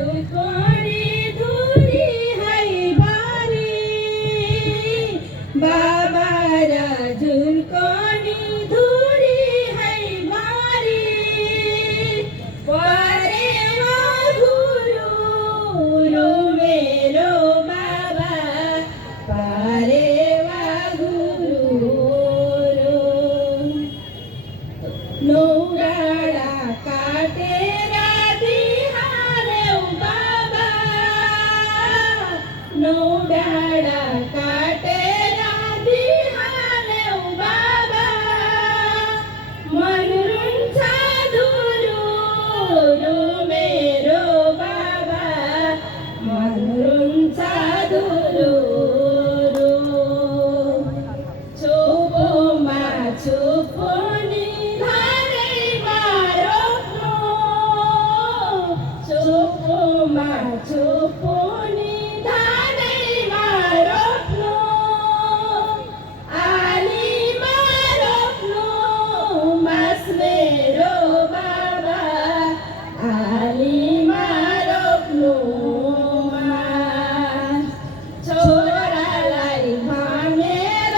झुलकोनी धुरी है बारी बाबा र झुलकोनी धुरी है बारी परेवा गुरु मेरो बाबा परेवा गुरु नौराडा काटेर दिहाल्यौ बाबा नौराडा काटेर दिहाल्यौ बाबा मन रुन्छ धुरु मेरो बाबा मन रुन्छ धुरु चोपोमा चोपोनी चोपोमा चोपोनी धानैमा रोप्नु आलीमा रोप्नु मास मेरो बाबा आलीमा रोप्नु मास छोरालाई भनेर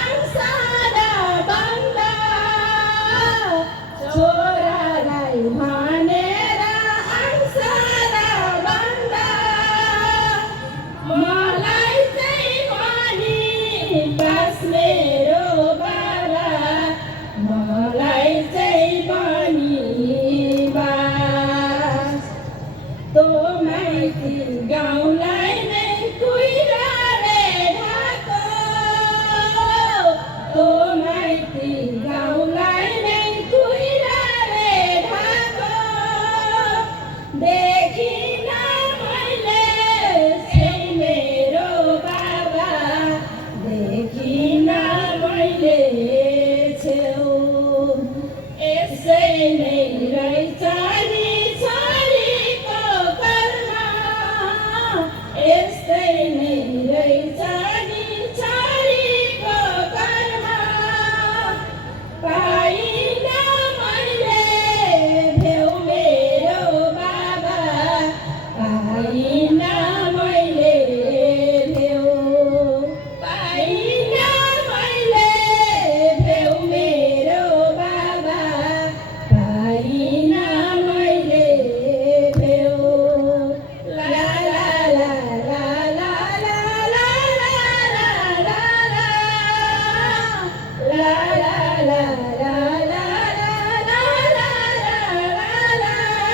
अंसार बन्दा छोरालाई भनेर अंसार बन्दा मलाई चाहिँ पनि बास मेरो बाबा मलाई चाहिँ पनि बास तँ माइती गाउँलाई नै कुहिराले ढाको तँ माइती गाउँलाई नै कुहिराले ढाको देखि